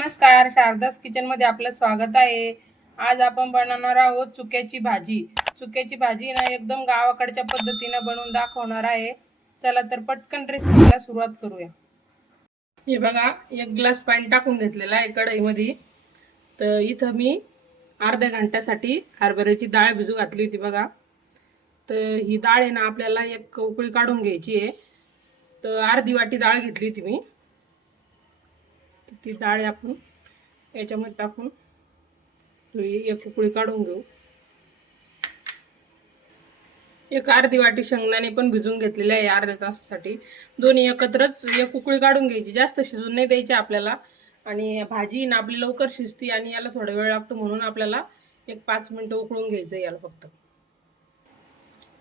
नमस्कार शारदास किचनमध्ये आपलं स्वागत आहे. आज आपण बनवणार आहोत चुक्याची भाजी. चुक्याची भाजी ना एकदम गावाकडच्या पद्धतीनं बनवून दाखवणार आहे. चला तर पटकन रेसिपीला सुरुवात करूया. हे बघा एक ग्लास पाणी टाकून घेतलेला आहे कढईमध्ये. तर इथं मी अर्ध्या घंट्यासाठी हरभऱ्याची डाळ भिजू घातली होती बघा. तर ही डाळ आहे ना आपल्याला एक उकळी काढून घ्यायची आहे. तर अर्धी वाटी डाळ घेतली होती मी. तर ती डाळ आपण याच्यामध्ये टाकून थोडी एक उकळी काढून घेऊ. एक अर्धी वाटी शेंगदाणे पण भिजून घेतलेले आहे अर्ध्या तासासाठी. दोन्ही एकत्रच एक उकळी काढून घ्यायची. जास्त शिजून नाही द्यायची आपल्याला. आणि भाजी ना आपली लवकर शिजती आणि याला थोडा वेळ लागतो म्हणून आपल्याला एक पाच मिनटं उकळून घ्यायचं याला फक्त.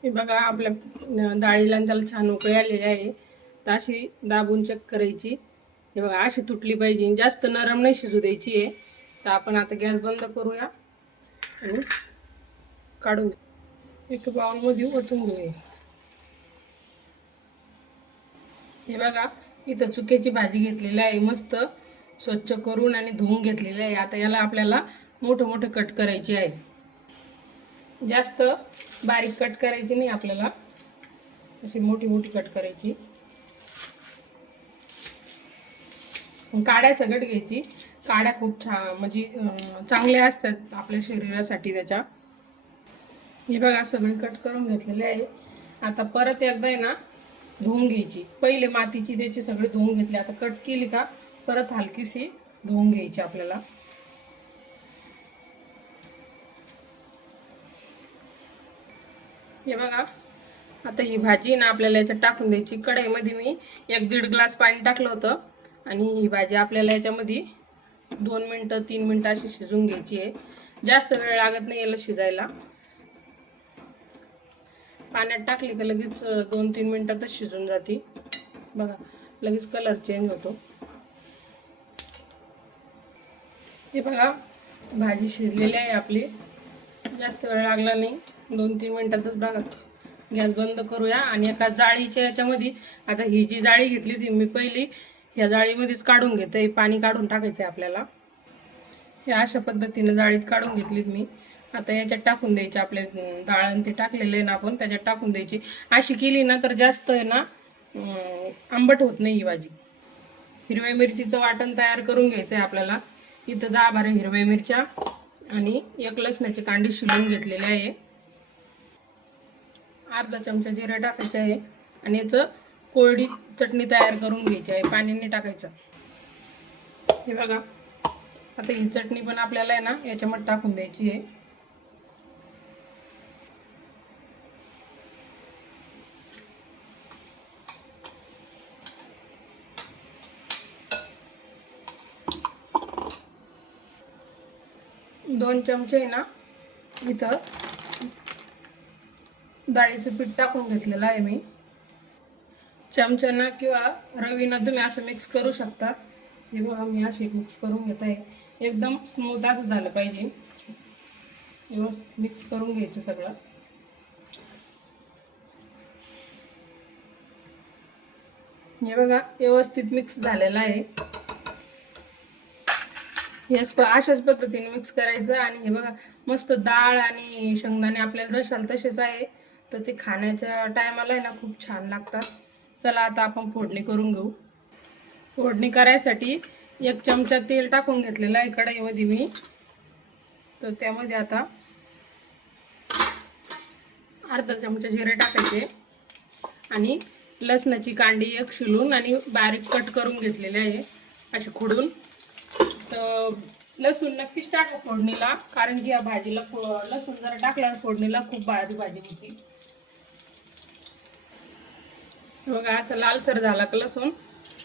हे बघा आपल्या डाळीला त्याला छान उकळी आलेली आहे. तर अशी दाबून चेक करायची. हे बघा अशी तुटली पाहिजे. जास्त नरम नाही शिजू द्यायची आहे तर आपण आता गॅस बंद करूया आणि काढून एक बाउलमध्ये ओतून घेऊया हे बघा इथं चुक्याची भाजी घेतलेली आहे मस्त स्वच्छ करून आणि धुवून घेतलेली आहे. आता याला आपल्याला मोठं मोठं कट करायचे आहे. जास्त बारीक कट करायची नाही आपल्याला. अशी मोठी मोठी कट करायची. काड्या सगट घ्यायची. काड्या खूप छान म्हणजे चांगल्या असतात आपल्या शरीरासाठी त्याच्या. हे बघा सगळी कट करून घेतलेले आहे. आता परत एकदा आहे ना धुवून घ्यायची. पहिले मातीची त्याची सगळी धुवून घेतली. आता कट केली का परत हलकीशी धुवून घ्यायची आपल्याला. हे बघा आता ही भाजी ना आपल्याला याच्यात टाकून द्यायची. कढईमध्ये मी एक दीड ग्लास पाणी टाकलं होतं. आणि ही भाजी आपल्याला याच्यामध्ये दोन मिनटं तीन मिनटं अशी शिजून घ्यायची आहे. जास्त वेळ लागत नाही याला शिजायला. पाण्यात टाकली का लगेच दोन तीन मिनटातच शिजून जाते. बघा लगेच कलर चेंज होतो. हे बघा भाजी शिजलेली आहे आपली. जास्त वेळ लागला नाही. दोन तीन मिनटातच बघा. गॅस बंद करूया आणि एका जाळीच्या याच्यामध्ये आता ही जी जाळी घेतली ती मी पहिली ह्या जाळीमध्येच काढून घेते. पाणी काढून टाकायचं आहे आपल्याला. हे अशा पद्धतीनं जाळीत काढून घेतलीत मी. आता याच्यात टाकून द्यायची आपले डाळण ते टाकलेलं आहे ना आपण त्याच्यात टाकून द्यायची. अशी केली ना तर जास्त आहे ना आंबट होत नाही ही भाजी. हिरव्या मिरचीचं वाटण तयार करून घ्यायचं आहे आपल्याला. इथं दहा बारा हिरव्या मिरच्या आणि एक लसणाची कांडी शिलून घेतलेली आहे. अर्धा चमचा जिरे टाकायचे आहे. आणि याचं कोरडी चटणी तयार करून घ्यायची आहे पाण्याने टाकायचं. हे बघा आता ही चटणी पण आपल्याला आहे ना याच्यामध्ये टाकून द्यायची आहे. दोन चमचे आहे ना इथं डाळीचं पीठ टाकून घेतलेलं आहे मी. चमच्यानं किंवा रवीनं तुम्ही असं मिक्स करू शकता. हे बघा मी असे मिक्स करून घेत. आहे एकदम स्मूथ असं झालं पाहिजे. व्यवस्थित मिक्स करून घ्यायचं सगळं. हे बघा व्यवस्थित मिक्स झालेलं आहे. हेच अशाच पद्धतीने मिक्स करायचं आणि हे बघा मस्त डाळ आणि शेंगदाणे आपल्याला जशाल तसेच आहे तर ते खाण्याच्या टायमाला आहे ना खूप छान लागतात. चला आता आपण फोडणी करून घेऊ. फोडणी करायसाठी एक चमचा तेल टाकून घेतलेलं आहे कढईमध्ये मी. तर त्यामध्ये आता अर्धा चमचा जिरे टाकायचे आणि लसणाची कांडी एक शिलून आणि बारीक कट करून घेतलेली आहे असे खुडून. तर लसूण नक्कीच टाका फोडणीला कारण की या भाजीला फो- लसूण जर टाकल्यावर फोडणीला खूप भारी भाजी होती. बघा असं लालसर झाला का लसूण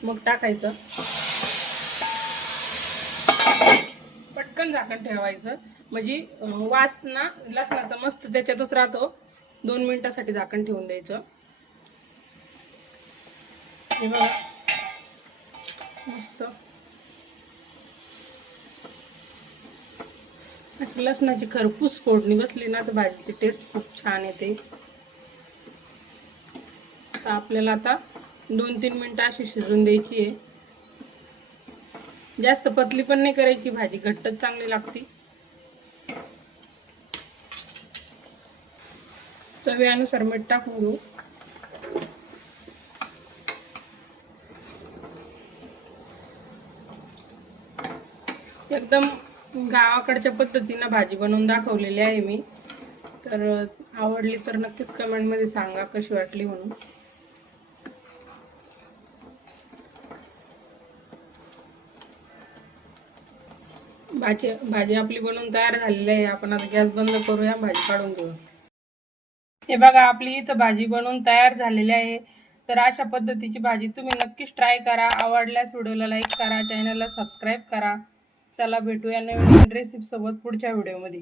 मग टाकायचं. पटकन झाकण ठेवायचं. म्हणजे वास ना लसणाचा मस्त त्याच्यातच राहतो हो. दोन मिनिटासाठी झाकण ठेवून द्यायचं. हे बघा. मस्त. लसणाची खरपूस फोडणी बसली ना तर भाजीची टेस्ट खूप छान येते. तर आपल्याला आता दोन तीन मिनटं अशी शिजून द्यायची आहे. जास्त पतली पण नाही करायची भाजी घट्टच चांगली लागते. चवीनुसार मीठ टाकून घेऊ. एकदम गावाकडच्या पद्धतीनं भाजी बनवून दाखवलेली आहे मी. तर आवडली तर नक्कीच कमेंटमध्ये सांगा कशी वाटली म्हणून. भाजी भाजी आपली बनवून तयार झालेली आहे. आपण आता गॅस बंद करूया भाजी काढून घेऊ. हे बघा आपली इथं भाजी बनवून तयार झालेली आहे. तर अशा पद्धतीची भाजी तुम्ही नक्कीच ट्राय करा. आवडल्यास व्हिडिओला लाईक करा चॅनलला सबस्क्राईब करा. चला भेटूया नवीन रेसिपीसोबत पुढच्या व्हिडिओमध्ये.